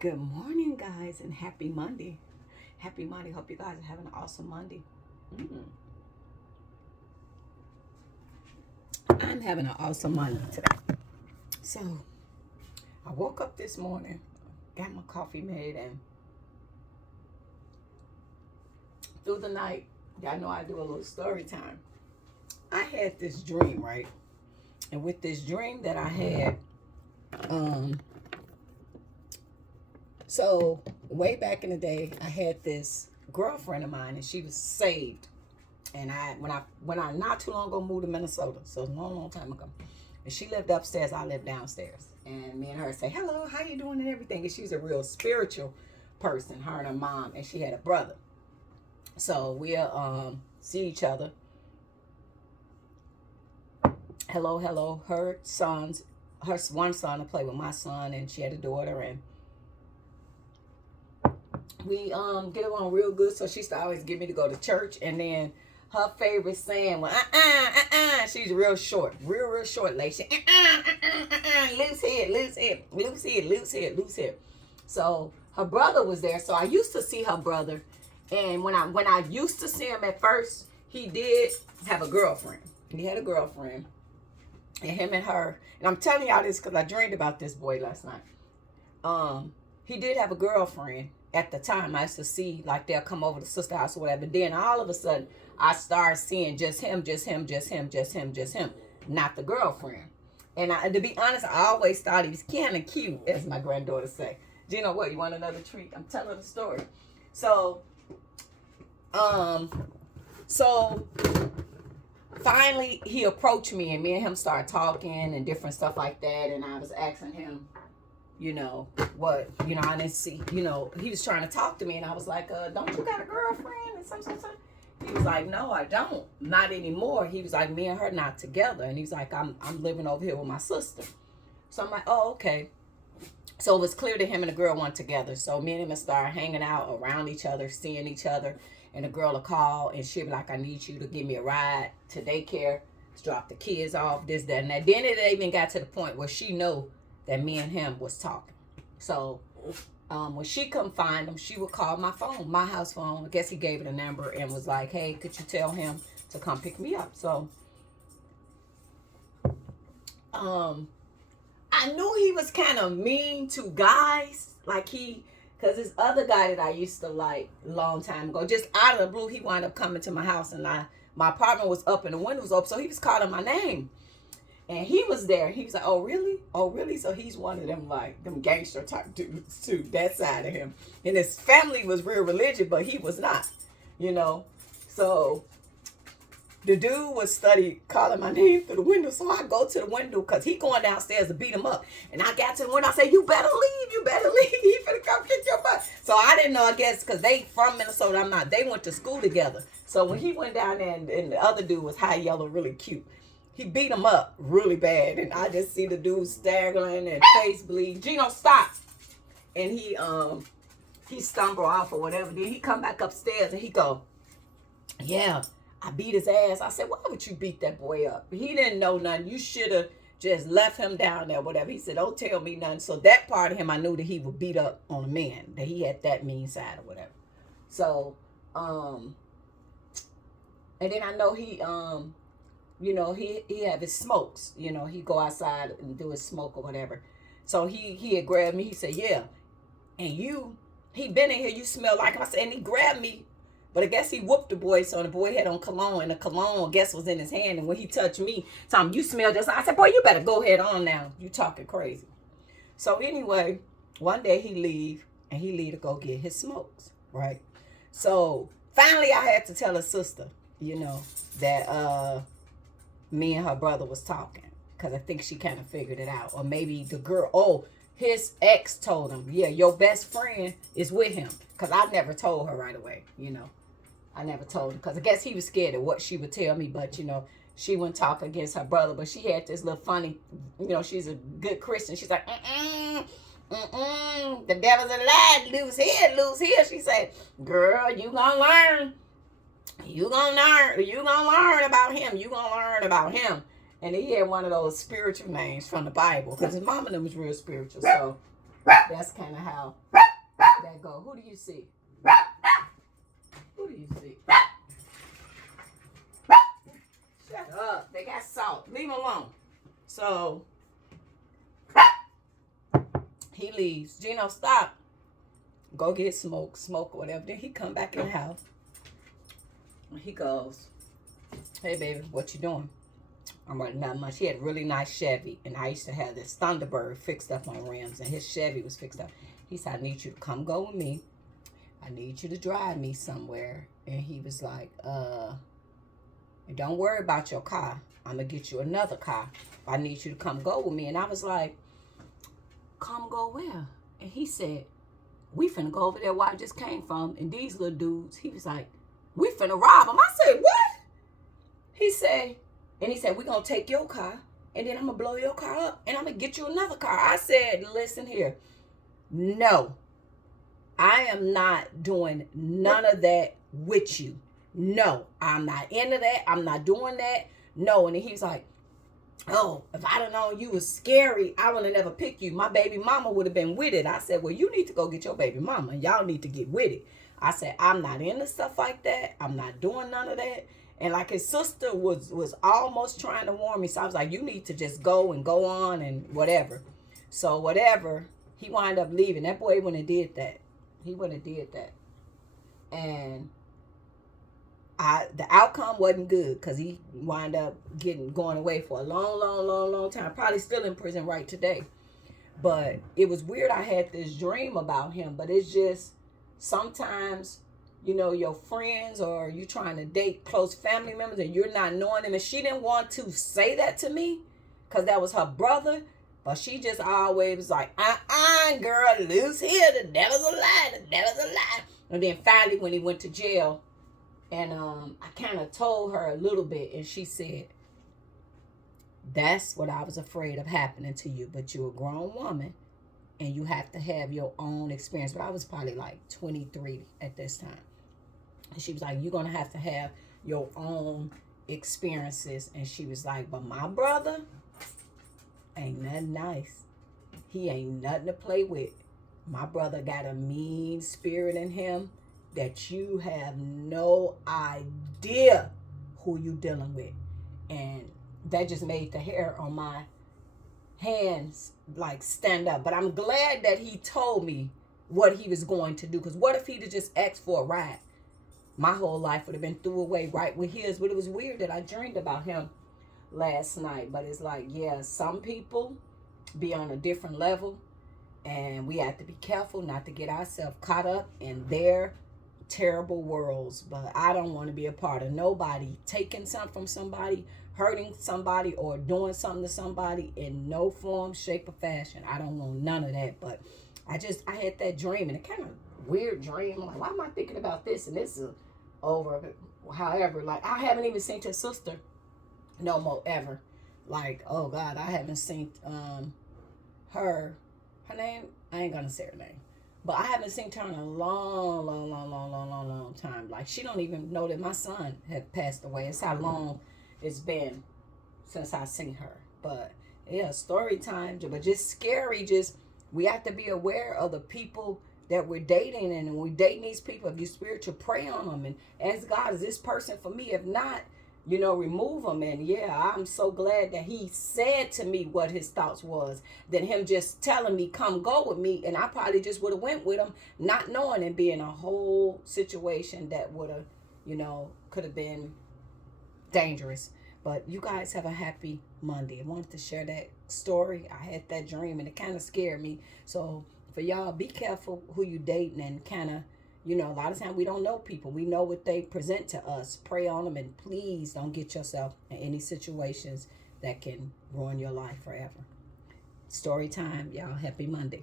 Good morning, guys, and happy Monday. Happy Monday. Hope you guys are having an awesome Monday. Mm. I'm having an awesome Monday today. So, I woke up this morning, got my coffee made, and through the night, y'all know I do a little story time. I had this dream, right? And with this dream that I had, so way back in the day, I had this girlfriend of mine, and she was saved. And when I not too long ago moved to Minnesota, so it's a long time ago. And she lived upstairs, I lived downstairs. And me and her say, hello, how you doing and everything. And she's a real spiritual person, her and her mom, and she had a brother. So we'll see each other. Hello. Her one son to play with my son, and she had a daughter, and we get along real good. So she used to always get me to go to church, and then her favorite saying was she's real short, real short lady. She loose head. So her brother was there, so I used to see her brother, and when I used to see him at first, he did have a girlfriend. He had a girlfriend, and him and her, and I'm telling y'all this because I dreamed about this boy last night. He did have a girlfriend at the time. I used to see, like, they'll come over to sister house or whatever. Then all of a sudden, I started seeing just him, not the girlfriend. And to be honest, I always thought he was kind of cute, as my granddaughter say. You know what? You want another treat? I'm telling the story. So finally he approached me, and me and him started talking and different stuff like that. And I was asking him, I didn't see, he was trying to talk to me, and I was like, don't you got a girlfriend? And something. He was like, no, I don't. Not anymore. He was like, me and her not together. And he's like, I'm living over here with my sister. So I'm like, oh, okay. So it was clear that him and the girl weren't together. So me and him started hanging out around each other, seeing each other. And the girl will call, and she'll be like, I need you to give me a ride to daycare, to drop the kids off, this, that, and that. Then it even got to the point where she know that me and him was talking. So when she come find him, she would call my phone, my house phone. I guess he gave it a number and was like, hey, could you tell him to come pick me up? So I knew he was kind of mean to guys. Like because this other guy that I used to like a long time ago, just out of the blue, he wound up coming to my house, and my apartment was up and the window was up. So he was calling my name. And he was there. He was like, oh, really? Oh, really? So he's one of them, like, them gangster type dudes, too. That side of him. And his family was real religious, but he was not, So the dude was study calling my name through the window. So I go to the window because he going downstairs to beat him up. And I got to the window. I said, you better leave. He finna come kick your butt. So I didn't know, I guess, because they from Minnesota. I'm not. They went to school together. So when he went down there, and the other dude was high yellow, really cute. He beat him up really bad, and I just see the dude staggering and face bleed. Gino, stop! And he stumbled off or whatever. Then he come back upstairs and he go, yeah, I beat his ass. I said, why would you beat that boy up? He didn't know nothing. You should have just left him down there, whatever. He said, don't tell me nothing. So that part of him, I knew that he would beat up on a man, that he had that mean side or whatever. So, and then I know he have his smokes, he go outside and do his smoke or whatever. So he had grabbed me. He said, yeah, and he been in here, you smell like him. I said, and he grabbed me, but I guess he whooped the boy. So the boy had on cologne, and the cologne, I guess, was in his hand. And when he touched me, told him, you smell just like. I said, boy, you better go ahead on now. You talking crazy. So anyway, one day he leave to go get his smokes, right? So finally I had to tell his sister, that me and her brother was talking, because I think she kind of figured it out. Or maybe the girl, his ex told him, yeah, your best friend is with him. Because I never told her right away, I never told her, because I guess he was scared of what she would tell me. But she wouldn't talk against her brother. But she had this little funny, she's a good Christian. She's like, the devil's a lie, loose here. She said, girl, you gonna learn. You gonna learn about him. And he had one of those spiritual names from the Bible, because his mama and them was real spiritual. So that's kind of how that go. Who do you see? Who do you see? Shut up. They got salt. Leave them alone. So he leaves. Gino, stop. Go get smoke or whatever. Then he come back in the house. He goes, hey, baby, what you doing? I'm like, not much. He had a really nice Chevy, and I used to have this Thunderbird fixed up on rims, and his Chevy was fixed up. He said, I need you to come go with me. I need you to drive me somewhere. And he was like, don't worry about your car. I'm going to get you another car. I need you to come go with me. And I was like, come go where? And he said, we finna go over there where I just came from. And these little dudes, he was like, we finna rob them. I said, what? He said, we're going to take your car, and then I'm going to blow your car up, and I'm going to get you another car. I said, listen here. No, I am not doing none of that with you. No, I'm not into that. I'm not doing that. No. And he was like, oh, if I'd have known you was scary, I would have never picked you. My baby mama would have been with it. I said, well, you need to go get your baby mama. Y'all need to get with it. I said, I'm not into stuff like that. I'm not doing none of that. And like his sister was almost trying to warn me. So I was like, you need to just go and go on and whatever. So whatever, he wound up leaving. That boy wouldn't have did that. He wouldn't have did that. And the outcome wasn't good because he wound up going away for a long time. Probably still in prison right today. But it was weird. I had this dream about him. But it's just sometimes, you know, your friends or you trying to date close family members and you're not knowing them. And she didn't want to say that to me because that was her brother. But she just always was like, girl, loose here. The devil's a lie. The devil's a lie. And then finally when he went to jail, and I kind of told her a little bit, and she said, that's what I was afraid of happening to you. But you're a grown woman, and you have to have your own experience. But I was probably like 23 at this time. And she was like, you're going to have your own experiences. And she was like, but my brother ain't nothing nice. He ain't nothing to play with. My brother got a mean spirit in him that you have no idea who you dealing with. And that just made the hair on my hands like stand up. But I'm glad that he told me what he was going to do. Because what if he'd have just asked for a ride? My whole life would have been threw away right with his. But it was weird that I dreamed about him last night. But it's like, yeah, some people be on a different level. And we have to be careful not to get ourselves caught up in their terrible worlds. But I don't want to be a part of nobody taking something from somebody, hurting somebody, or doing something to somebody in no form, shape, or fashion. I don't want none of that. But I had that dream, and it kind of weird dream. Like, why am I thinking about this? And this is over. However, like, I haven't even seen his sister no more ever. Like, oh God, I haven't seen her name, I ain't gonna say her name, but I haven't seen her in a long time. Like, she don't even know that my son had passed away. It's how long it's been since I seen her. But yeah, story time. But just scary. Just, we have to be aware of the people that we're dating, and when we dating these people, if you're spiritual, pray on them and ask God, is this person for me? If not, you know, remove them. And yeah, I'm so glad that he said to me what his thoughts was, than him just telling me, come go with me. And I probably just would have went with him, not knowing, and be in a whole situation that would have, you know, could have been dangerous. But you guys have a happy Monday. I wanted to share that story. I had that dream and it kind of scared me. So for y'all, be careful who you dating, and kind of, you know, a lot of times we don't know people. We know what they present to us. Pray on them, and please don't get yourself in any situations that can ruin your life forever. Story time, y'all. Happy Monday.